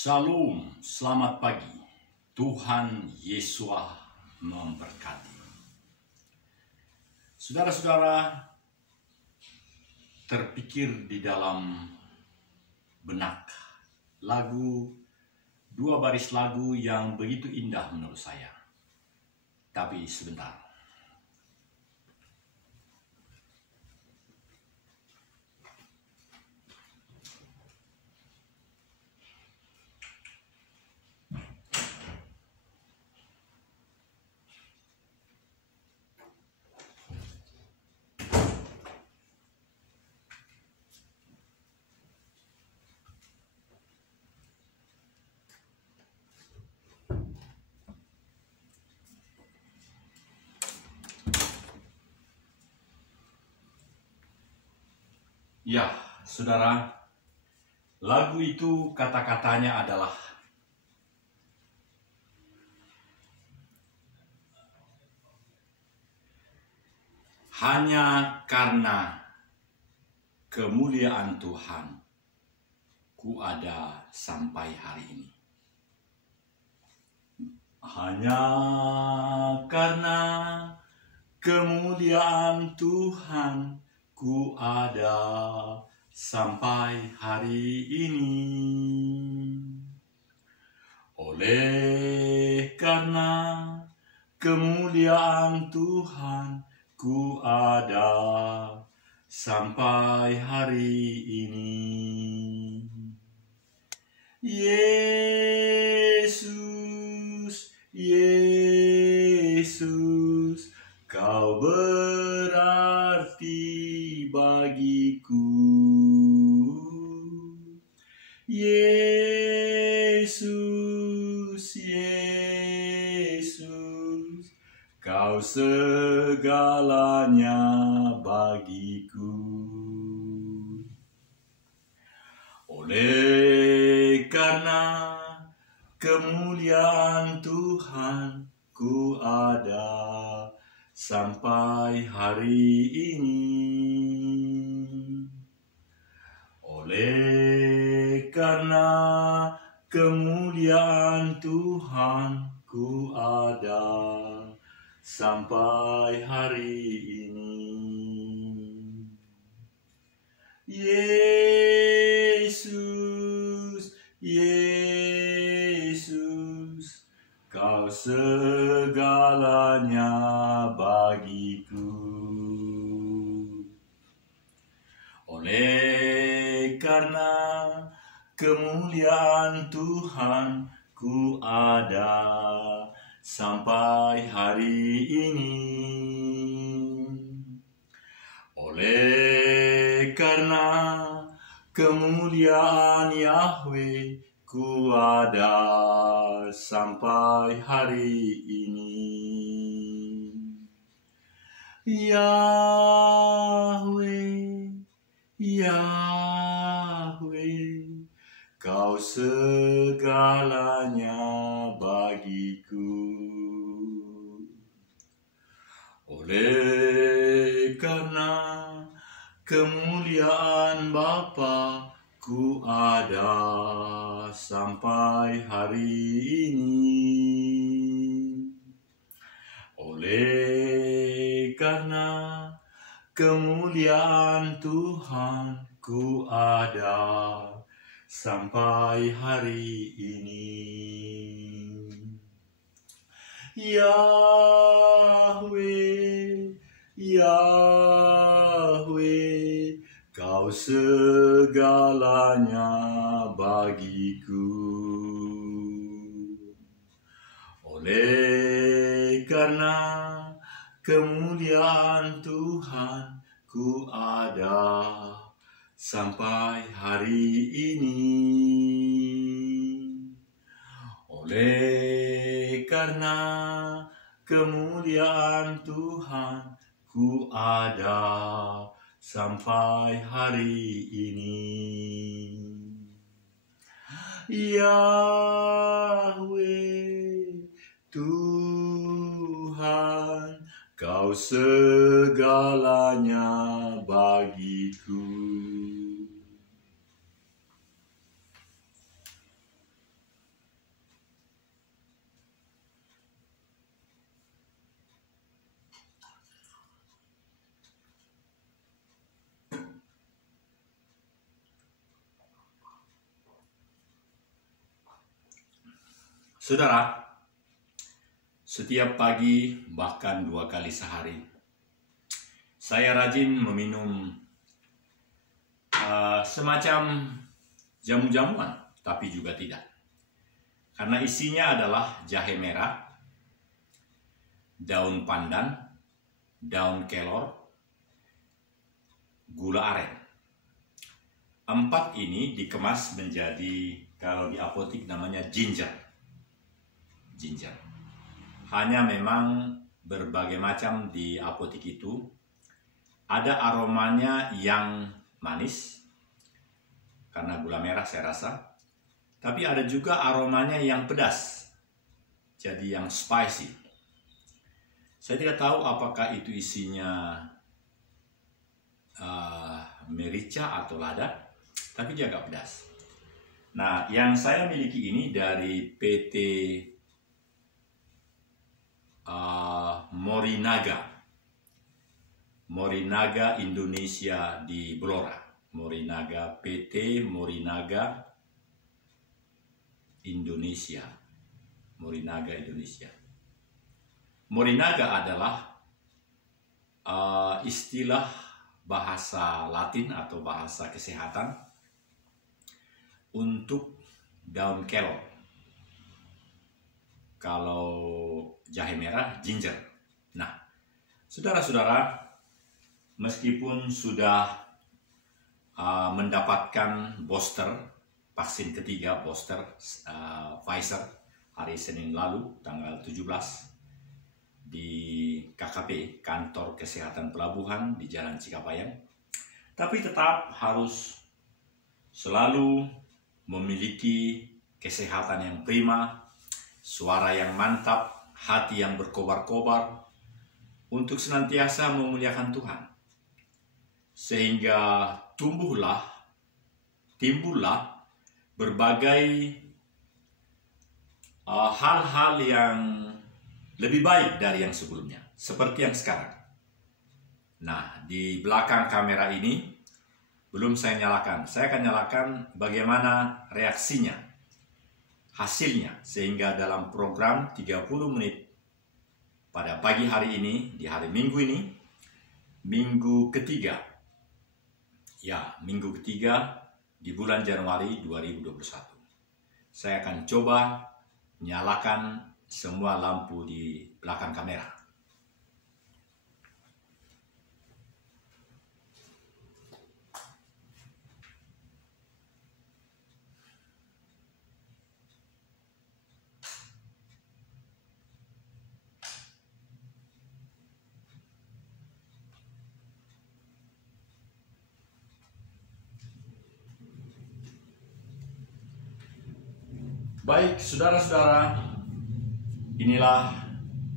Shalom, selamat pagi. Tuhan Yesus memberkati. Saudara-saudara, terpikir di dalam benak dua baris lagu yang begitu indah menurut saya. Tapi sebentar. Ya, saudara, lagu itu kata-katanya adalah hanya karena kemuliaan Tuhan ku ada sampai hari ini. Hanya karena kemuliaan Tuhan ku ada sampai hari ini. Oleh karena kemuliaan Tuhan ku ada sampai hari ini. Yesus, Yesus, Kau berarti bagiku. Yesus, Yesus, Kau segalanya bagiku. Oleh karena kemuliaan Tuhan ku ada sampai hari ini. Oleh karena kemuliaan Tuhan ku ada sampai hari ini. Yesus, Yesus, Kau segalanya bagiku. Oleh karena kemuliaan Tuhan ku ada sampai hari ini. Oleh karena kemuliaan Yahweh ku ada sampai hari ini. Yahweh, Yahweh, Kau segalanya bagiku. Oleh karena kemuliaan Bapa ku ada sampai hari ini. Oleh karena kemuliaan Tuhan ku ada sampai hari ini. Yahweh, Yahweh, Kau segalanya bagiku. Oleh karena kemuliaan Tuhan, ku ada sampai hari ini. Oleh karena kemuliaan Tuhan, ku ada sampai hari ini. Yahweh, Tuhan, Kau segalanya bagiku. Saudara, setiap pagi bahkan 2 kali sehari, saya rajin meminum semacam jamu-jamuan, tapi juga tidak. Karena isinya adalah jahe merah, daun pandan, daun kelor, gula aren. 4 ini dikemas menjadi, kalau di apotik namanya ginger. Hanya memang berbagai macam di apotik itu. Ada aromanya yang manis, karena gula merah saya rasa. Tapi ada juga aromanya yang pedas, jadi yang spicy. Saya tidak tahu apakah itu isinya merica atau lada, tapi dia agak pedas. Nah, yang saya miliki ini dari PT Morinaga Indonesia di Blora. PT Morinaga Indonesia. Morinaga adalah istilah bahasa Latin atau bahasa kesehatan untuk daun kelor. Kalau jahe merah, ginger. Nah, saudara-saudara, meskipun sudah mendapatkan booster, vaksin ketiga booster Pfizer hari Senin lalu, tanggal 17, di KKP, Kantor Kesehatan Pelabuhan di Jalan Cikapayang, tapi tetap harus selalu memiliki kesehatan yang prima, suara yang mantap, hati yang berkobar-kobar, untuk senantiasa memuliakan Tuhan. Sehingga timbullah berbagai hal-hal yang lebih baik dari yang sebelumnya, seperti yang sekarang. Nah, di belakang kamera ini belum saya nyalakan. Saya akan nyalakan bagaimana reaksinya, hasilnya, sehingga dalam program 30 menit pada pagi hari ini, di hari Minggu ini, minggu ketiga di bulan Januari 2021. Saya akan coba nyalakan semua lampu di belakang kamera. Baik, saudara-saudara, inilah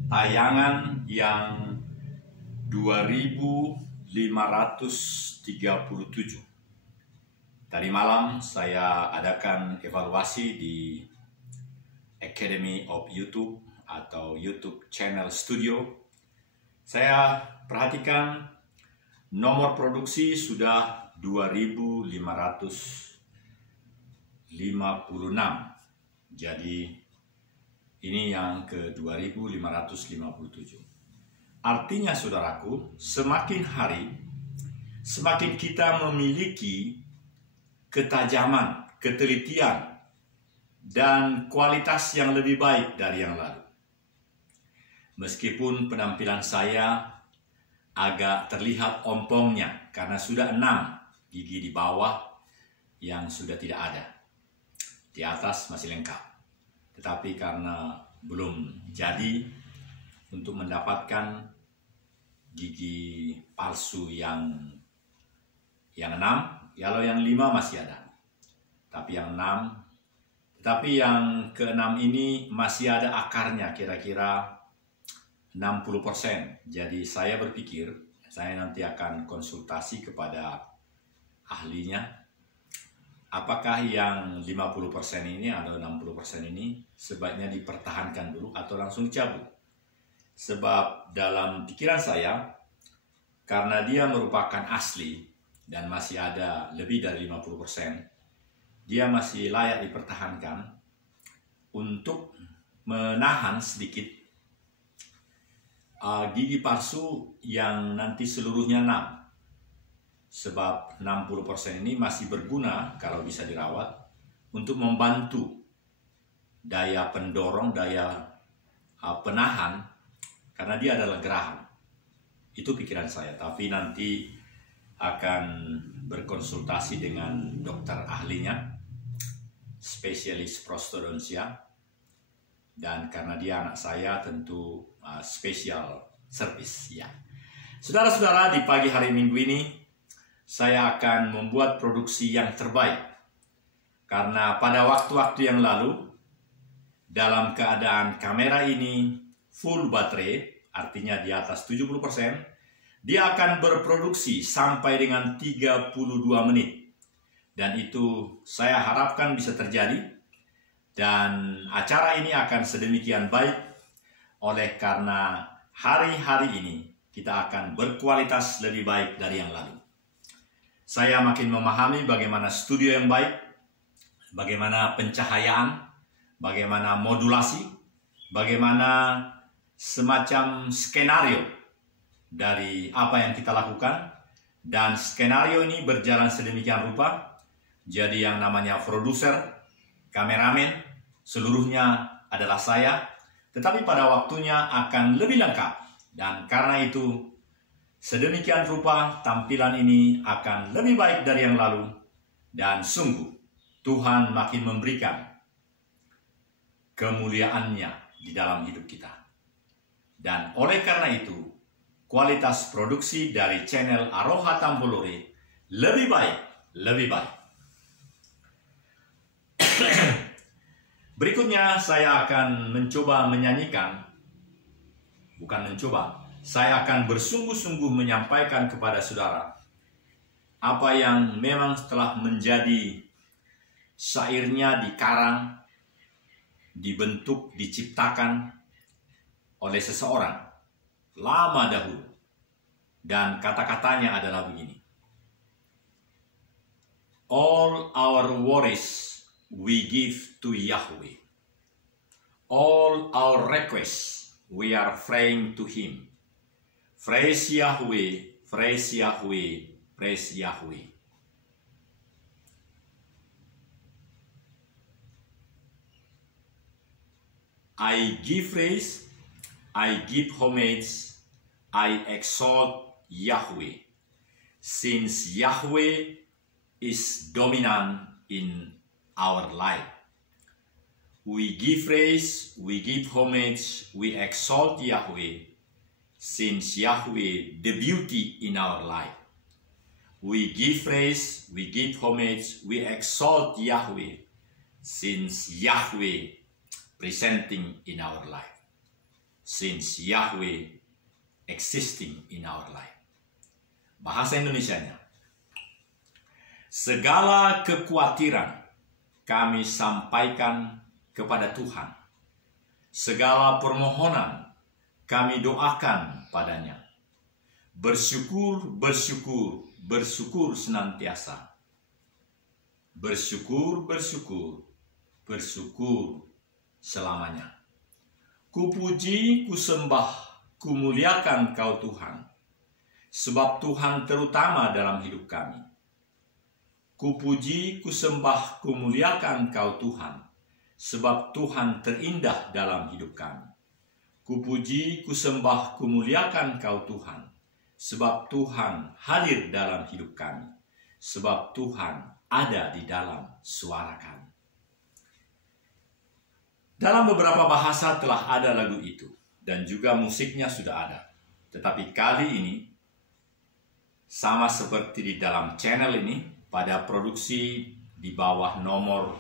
tayangan yang 2537. Tadi malam saya adakan evaluasi di Academy of YouTube atau YouTube Channel Studio. Saya perhatikan nomor produksi sudah 2500 Jadi ini yang ke 2557. Artinya saudaraku, semakin hari semakin kita memiliki ketajaman, ketelitian, dan kualitas yang lebih baik dari yang lalu. Meskipun penampilan saya agak terlihat ompongnya karena sudah 6 gigi di bawah yang sudah tidak ada. Di atas masih lengkap. Tetapi karena belum jadi untuk mendapatkan gigi palsu yang 6, kalau yang 5 masih ada. Tapi yang ke-6 ini masih ada akarnya kira-kira 60%. Jadi saya berpikir saya nanti akan konsultasi kepada ahlinya. Apakah yang 50% ini atau 60% ini sebaiknya dipertahankan dulu atau langsung dicabut? Sebab dalam pikiran saya, karena dia merupakan asli dan masih ada lebih dari 50%, dia masih layak dipertahankan untuk menahan sedikit gigi palsu yang nanti seluruhnya 6. Sebab 60% ini masih berguna kalau bisa dirawat untuk membantu daya pendorong, daya penahan, karena dia adalah geraham. Itu pikiran saya, tapi nanti akan berkonsultasi dengan dokter ahlinya, spesialis prostodontia, dan karena dia anak saya tentu spesial service ya. Saudara-saudara, di pagi hari Minggu ini saya akan membuat produksi yang terbaik. Karena pada waktu-waktu yang lalu, dalam keadaan kamera ini full baterai, artinya di atas 70%, dia akan berproduksi sampai dengan 32 menit. Dan itu saya harapkan bisa terjadi. Dan acara ini akan sedemikian baik oleh karena hari-hari ini kita akan berkualitas lebih baik dari yang lalu. Saya makin memahami bagaimana studio yang baik, bagaimana pencahayaan, bagaimana modulasi, bagaimana semacam skenario dari apa yang kita lakukan. Dan skenario ini berjalan sedemikian rupa, jadi yang namanya produser, kameramen, seluruhnya adalah saya. Tetapi pada waktunya akan lebih lengkap. Dan karena itu, sedemikian rupa tampilan ini akan lebih baik dari yang lalu. Dan sungguh, Tuhan makin memberikan kemuliaannya di dalam hidup kita. Dan oleh karena itu, kualitas produksi dari channel Aroha Tambolore lebih baik, lebih baik. Berikutnya saya akan mencoba menyanyikan, saya akan bersungguh-sungguh menyampaikan kepada saudara apa yang memang telah menjadi syairnya dikarang, dibentuk, diciptakan oleh seseorang lama dahulu. Dan kata-katanya adalah begini: all our worries we give to Yahweh. All our requests we are praying to Him. Praise Yahweh, praise Yahweh, praise Yahweh. I give praise, I give homage, I exalt Yahweh, since Yahweh is dominant in our life. We give praise, we give homage, we exalt Yahweh, since Yahweh the beauty in our life. We give praise, we give homage, we exalt Yahweh, since Yahweh presenting in our life. Since Yahweh existing in our life. Bahasa Indonesianya: segala kekhawatiran kami sampaikan kepada Tuhan. Segala permohonan kami doakan padanya. Bersyukur, bersyukur, bersyukur senantiasa. bersyukur, bersyukur, bersyukur selamanya. Kupuji, kusembah, kumuliakan Kau Tuhan, sebab Tuhan terutama dalam hidup kami. Kupuji, kusembah, kumuliakan Kau Tuhan, sebab Tuhan terindah dalam hidup kami. Kupuji, kusembah, kumuliakan Kau Tuhan, sebab Tuhan hadir dalam hidup kami, sebab Tuhan ada di dalam suara kami. Dalam beberapa bahasa telah ada lagu itu, dan juga musiknya sudah ada. Tetapi kali ini, sama seperti di dalam channel ini, pada produksi di bawah nomor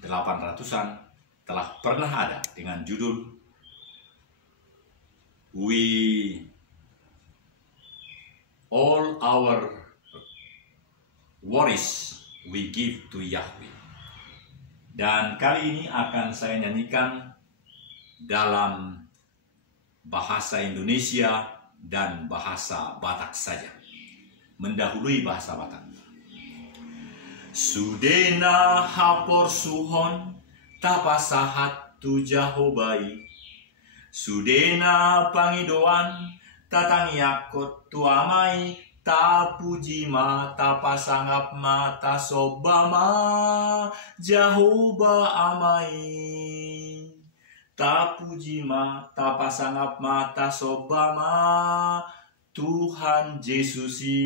800-an, telah pernah ada dengan judul All our worries we give to Yahweh. Dan kali ini akan saya nyanyikan dalam bahasa Indonesia dan bahasa Batak saja, mendahului bahasa Batak. Sudena hapor suhon tapasahat tu Jahobai, Sudena pangidoan tatangiyakot tu amai, ta puji mata pasangap mata sobama Jahoba amai. Ta puji mata pasangap mata sobama Tuhan Yesusi.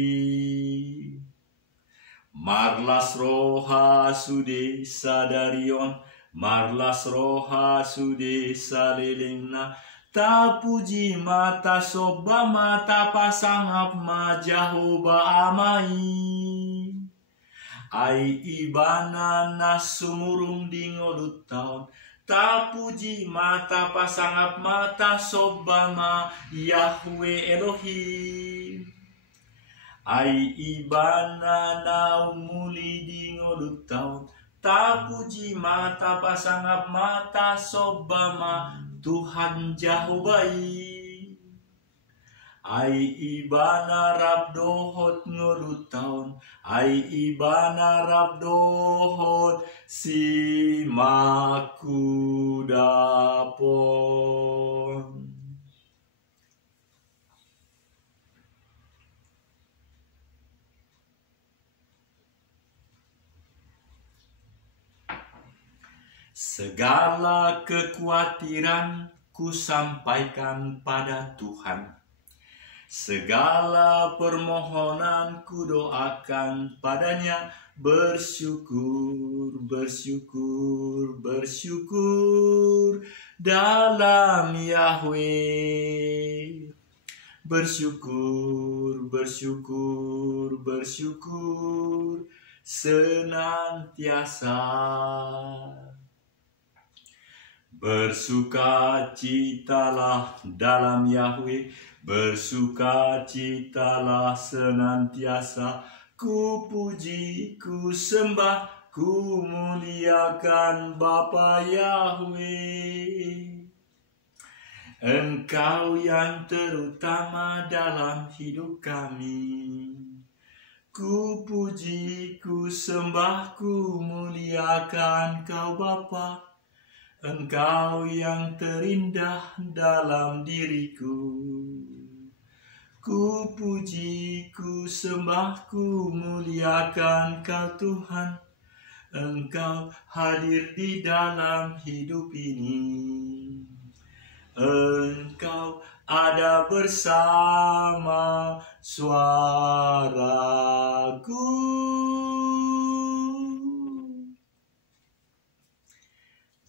Marlas roha sude sadarion, marlas roha sude salelena, ta puji mata soba mata pasangap ma Jahoba amai. Ai ibana nasumurung dingolut taon, ta puji mata pasangap mata soba ma Yahweh Elohim. Ai ibana naumuli dingolut taon, ta puji mata pasangap mata sobama Tuhan Jahobai. Ai ibana rabdohot ngolut taon, ai ibana rabdohot si makudapon. Segala kekhawatiran ku sampaikan pada Tuhan, segala permohonan ku doakan padanya. Bersyukur, bersyukur, bersyukur dalam Yahweh. Bersyukur, bersyukur, bersyukur senantiasa. Bersukacitalah dalam Yahweh, bersukacitalah senantiasa. Ku puji, ku sembah, ku muliakan Bapa Yahweh. Engkau yang terutama dalam hidup kami. Ku puji, ku sembah, ku muliakan Kau Bapa. Engkau yang terindah dalam diriku. Ku puji, ku sembah, ku muliakan Kau Tuhan. Engkau hadir di dalam hidup ini. Engkau ada bersama suaraku.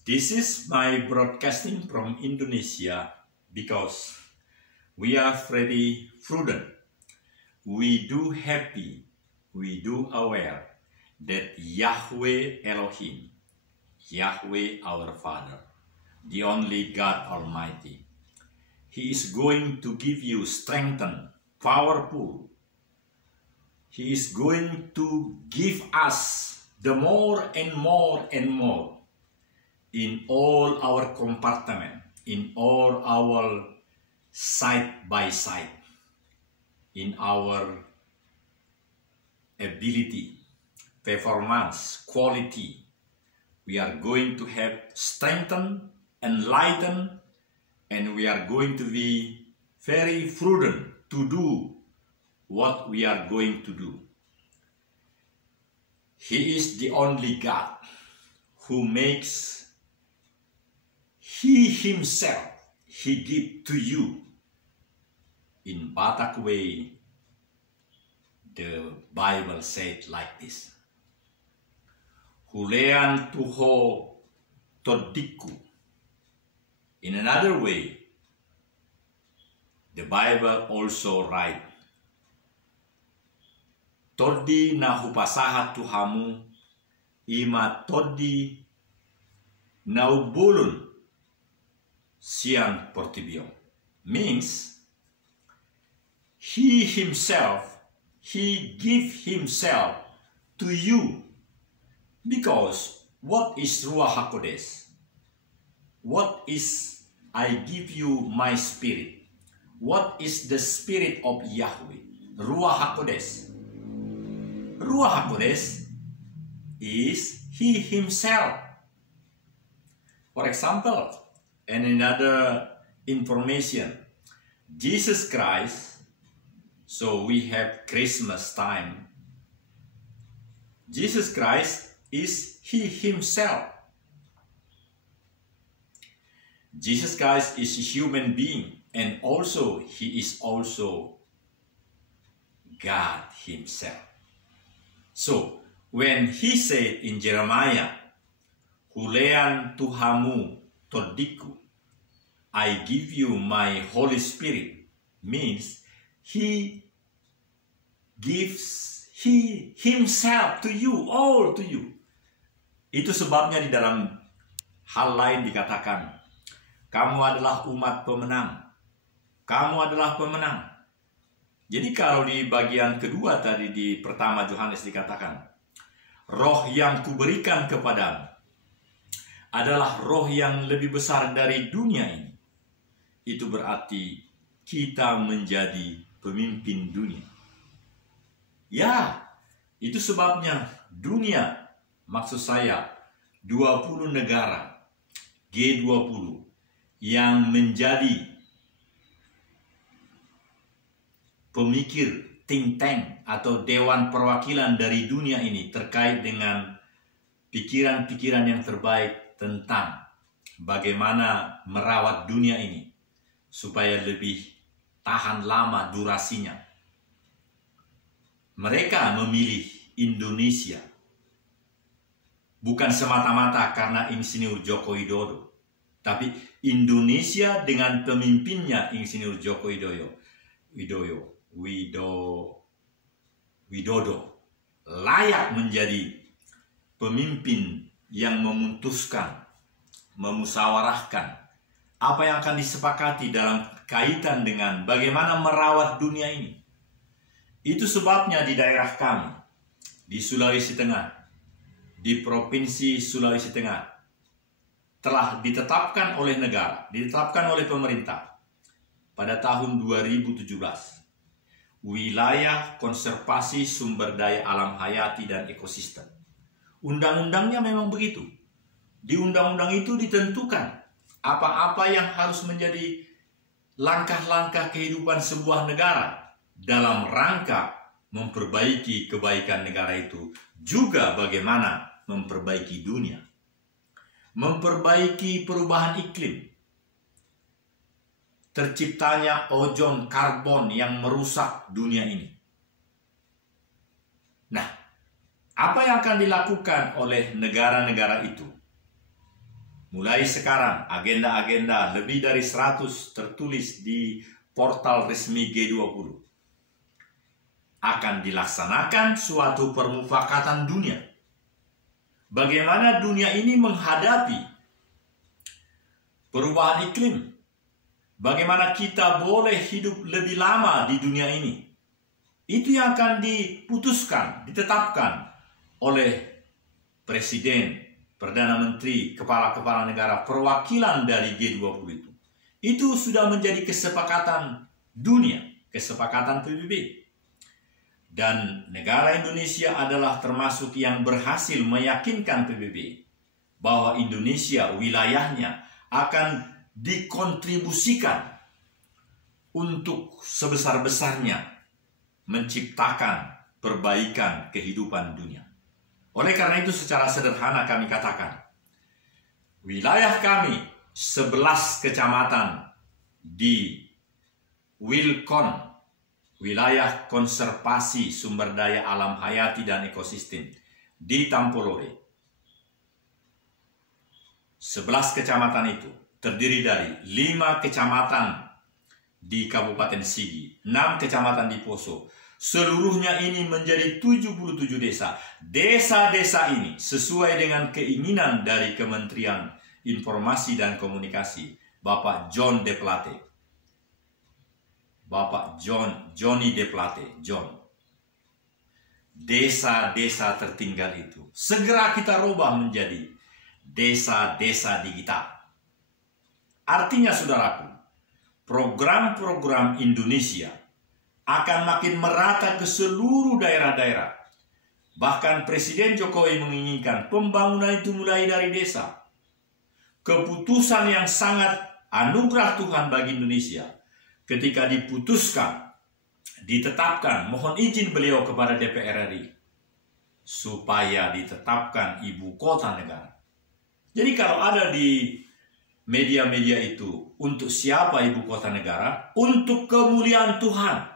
This is my broadcasting from Indonesia because we are very prudent. We do happy, we do aware that Yahweh Elohim, Yahweh our Father, the only God Almighty, He is going to give you strengthened, powerful. He is going to give us the more and more and more in all our compartment, in all our side by side, in our ability performance, quality. We are going to have strengthened, enlightened, and we are going to be very prudent to do what we are going to do. He is the only God who makes. He himself, he give to you. In Batak way, the Bible said like this. Hulean tuho todiku. In another way, the Bible also write, Todi na hupasaha tuhamu ima todi na ubulun siang portibio. Means, he himself, he give himself to you. Because what is Ruach HaKodesh? What is I give you my spirit? What is the spirit of Yahweh? Ruach HaKodesh. Ruach HaKodesh is he himself. For example, and another information, Jesus Christ, so we have Christmas time. Jesus Christ is he himself. Jesus Christ is a human being, and also he is also God himself. So when he said in Jeremiah, Hulean tuhamu todiku, I give you my Holy Spirit, means he gives he himself to you, all to you. Itu sebabnya di dalam hal lain dikatakan, kamu adalah umat pemenang. Kamu adalah pemenang. Jadi kalau di bagian kedua tadi di pertama Yohanes dikatakan, roh yang kuberikan kepadamu adalah roh yang lebih besar dari dunia ini. Itu berarti kita menjadi pemimpin dunia. Ya, itu sebabnya dunia, maksud saya 20 negara G20 yang menjadi pemikir think tank atau dewan perwakilan dari dunia ini terkait dengan pikiran-pikiran yang terbaik tentang bagaimana merawat dunia ini supaya lebih tahan lama durasinya. Mereka memilih Indonesia bukan semata-mata karena Insinyur Joko Widodo, tapi Indonesia dengan pemimpinnya Insinyur Joko Widodo layak menjadi pemimpin yang memutuskan, memusyawarahkan apa yang akan disepakati dalam kaitan dengan bagaimana merawat dunia ini. Itu sebabnya di daerah kami, di Sulawesi Tengah, di Provinsi Sulawesi Tengah, telah ditetapkan oleh negara, ditetapkan oleh pemerintah pada tahun 2017, wilayah konservasi sumber daya alam hayati dan ekosistem. Undang-undangnya memang begitu. Di undang-undang itu ditentukan apa-apa yang harus menjadi langkah-langkah kehidupan sebuah negara dalam rangka memperbaiki kebaikan negara itu, juga bagaimana memperbaiki dunia, memperbaiki perubahan iklim, terciptanya ozon karbon yang merusak dunia ini. Nah, apa yang akan dilakukan oleh negara-negara itu? Mulai sekarang, agenda-agenda lebih dari 100 tertulis di portal resmi G20. Akan dilaksanakan suatu permufakatan dunia. Bagaimana dunia ini menghadapi perubahan iklim. Bagaimana kita boleh hidup lebih lama di dunia ini. Itu yang akan diputuskan, ditetapkan oleh Presiden, Perdana Menteri, Kepala-Kepala Negara, perwakilan dari G20 itu. Itu sudah menjadi kesepakatan dunia, kesepakatan PBB. Dan negara Indonesia adalah termasuk yang berhasil meyakinkan PBB bahwa Indonesia wilayahnya akan dikontribusikan untuk sebesar-besarnya menciptakan perbaikan kehidupan dunia. Oleh karena itu secara sederhana kami katakan, wilayah kami 11 kecamatan di Wilkon, wilayah konservasi sumber daya alam hayati dan ekosistem di Tampolore. 11 kecamatan itu terdiri dari 5 kecamatan di Kabupaten Sigi, 6 kecamatan di Poso. Seluruhnya ini menjadi 77 desa. Desa-desa ini sesuai dengan keinginan dari Kementerian Informasi dan Komunikasi, Bapak John de Plate. Bapak Johnny de Plate, John. Desa-desa tertinggal itu segera kita rubah menjadi desa-desa digital. Artinya saudaraku, program-program Indonesia akan makin merata ke seluruh daerah-daerah. Bahkan Presiden Jokowi menginginkan pembangunan itu mulai dari desa. Keputusan yang sangat anugerah Tuhan bagi Indonesia ketika diputuskan, ditetapkan, mohon izin beliau kepada DPR RI supaya ditetapkan ibu kota negara. Jadi kalau ada di media-media itu, untuk siapa ibu kota negara? Untuk kemuliaan Tuhan.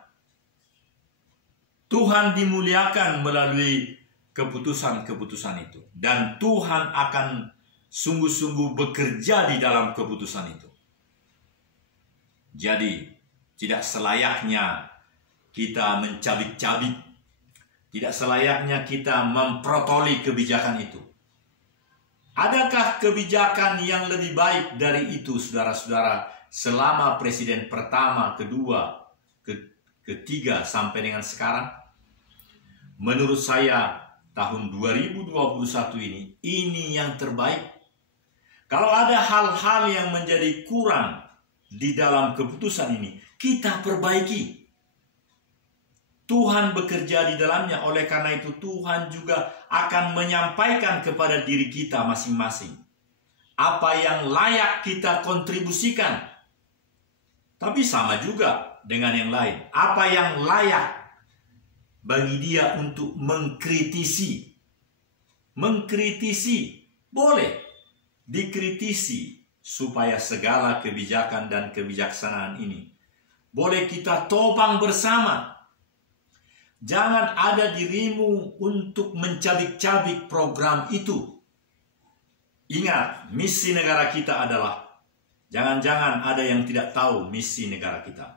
Tuhan dimuliakan melalui keputusan-keputusan itu. Dan Tuhan akan sungguh-sungguh bekerja di dalam keputusan itu. Jadi, tidak selayaknya kita mencabik-cabik. Tidak selayaknya kita memprotoli kebijakan itu. Adakah kebijakan yang lebih baik dari itu, saudara-saudara, selama presiden pertama, kedua, ketiga, sampai dengan sekarang? Menurut saya, tahun 2021 ini yang terbaik. Kalau ada hal-hal yang menjadi kurang di dalam keputusan ini, kita perbaiki. Tuhan bekerja di dalamnya, oleh karena itu Tuhan juga akan menyampaikan kepada diri kita masing-masing apa yang layak kita kontribusikan. Tapi sama juga dengan yang lain, apa yang layak bagi dia untuk mengkritisi. Mengkritisi, boleh dikritisi supaya segala kebijakan dan kebijaksanaan ini boleh kita topang bersama. Jangan ada dirimu untuk mencabik-cabik program itu. Ingat, misi negara kita adalah, jangan-jangan ada yang tidak tahu misi negara kita.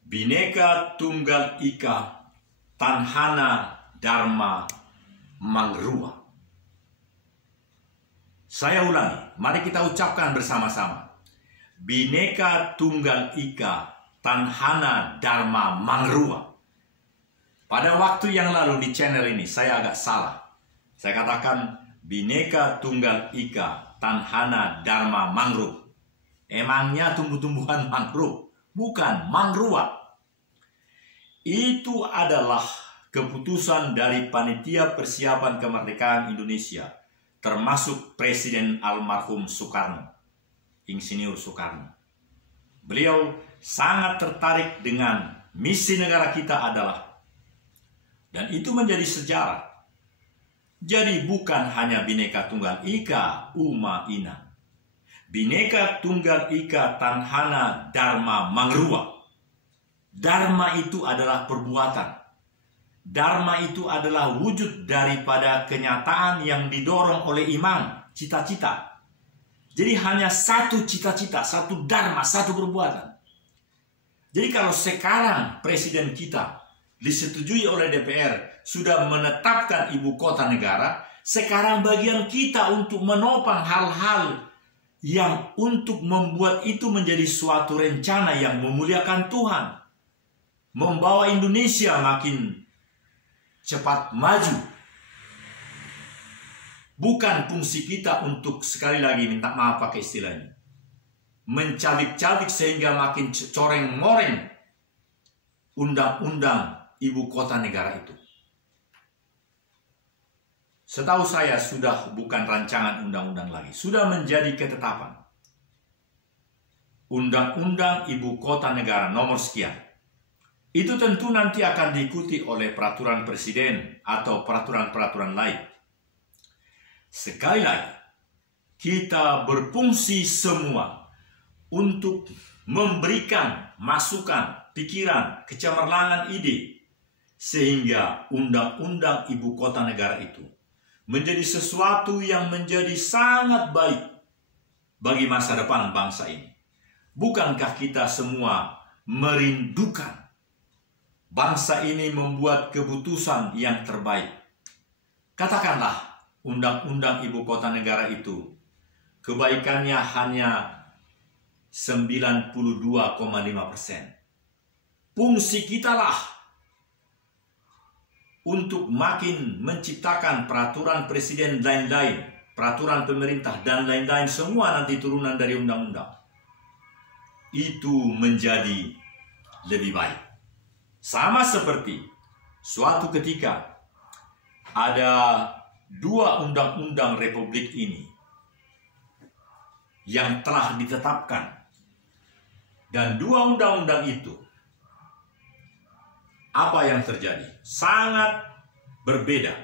Bhinneka Tunggal Ika, Tanhana Dharma Mangrua. Saya ulangi, mari kita ucapkan bersama-sama. Bhinneka Tunggal Ika, Tanhana Dharma Mangrua. Pada waktu yang lalu di channel ini saya agak salah. Saya katakan Bhinneka Tunggal Ika, Tanhana Dharma Mangrove. Emangnya tumbuh-tumbuhan mangrove, bukan mangrua. Itu adalah keputusan dari Panitia Persiapan Kemerdekaan Indonesia, termasuk Presiden almarhum Soekarno, Insinyur Soekarno. Beliau sangat tertarik dengan misi negara kita adalah, dan itu menjadi sejarah. Jadi bukan hanya Bhinneka Tunggal Ika, Uma Ina. Bhinneka Tunggal Ika, Tanhana Dharma Mangrua. Dharma itu adalah perbuatan. Dharma itu adalah wujud daripada kenyataan yang didorong oleh iman, cita-cita. Jadi hanya satu cita-cita, satu dharma, satu perbuatan. Jadi kalau sekarang presiden kita disetujui oleh DPR, sudah menetapkan ibu kota negara, sekarang bagian kita untuk menopang hal-hal yang untuk membuat itu menjadi suatu rencana yang memuliakan Tuhan, membawa Indonesia makin cepat maju. Bukan fungsi kita untuk, sekali lagi minta maaf pakai istilahnya, mencabik-cabik sehingga makin coreng-moreng undang-undang ibu kota negara itu. Setahu saya sudah bukan rancangan undang-undang lagi, sudah menjadi ketetapan. Undang-undang ibu kota negara nomor sekian. Itu tentu nanti akan diikuti oleh peraturan presiden atau peraturan-peraturan lain. Sekali lagi, kita berfungsi semua untuk memberikan masukan, pikiran, kecemerlangan ide, sehingga undang-undang ibu kota negara itu menjadi sesuatu yang menjadi sangat baik bagi masa depan bangsa ini. Bukankah kita semua merindukan bangsa ini membuat keputusan yang terbaik? Katakanlah undang-undang ibu kota negara itu kebaikannya hanya 92,5%. Fungsi kita lah untuk makin menciptakan peraturan presiden lain-lain, peraturan pemerintah dan lain-lain, semua nanti turunan dari undang-undang. Itu menjadi lebih baik. Sama seperti suatu ketika ada dua undang-undang republik ini yang telah ditetapkan, dan dua undang-undang itu apa yang terjadi? Sangat berbeda.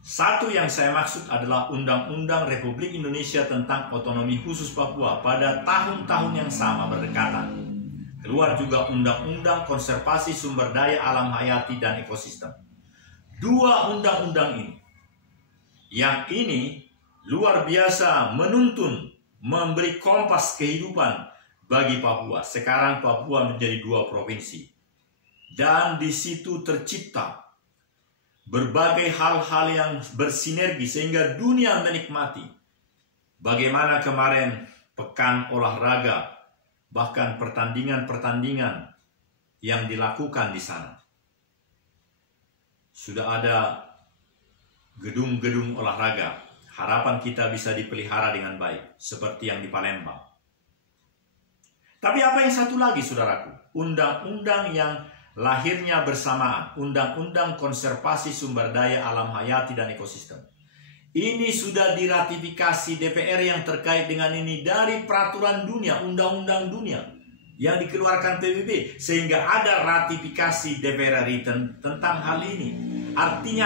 Satu yang saya maksud adalah Undang-Undang Republik Indonesia tentang Otonomi Khusus Papua pada tahun-tahun yang sama berdekatan. Keluar juga Undang-Undang Konservasi Sumber Daya Alam Hayati dan Ekosistem. Dua undang-undang ini, yang ini luar biasa menuntun, memberi kompas kehidupan bagi Papua. Sekarang Papua menjadi dua provinsi. Dan di situ tercipta berbagai hal-hal yang bersinergi sehingga dunia menikmati. Bagaimana kemarin pekan olahraga, bahkan pertandingan-pertandingan yang dilakukan di sana. Sudah ada gedung-gedung olahraga. Harapan kita bisa dipelihara dengan baik, seperti yang di Palembang. Tapi apa yang satu lagi, saudaraku? Undang-undang yang lahirnya bersamaan, Undang-Undang Konservasi Sumber Daya Alam Hayati dan Ekosistem. Ini sudah diratifikasi DPR yang terkait dengan ini dari peraturan dunia, undang-undang dunia yang dikeluarkan PBB, sehingga ada ratifikasi DPR RI tentang hal ini. Artinya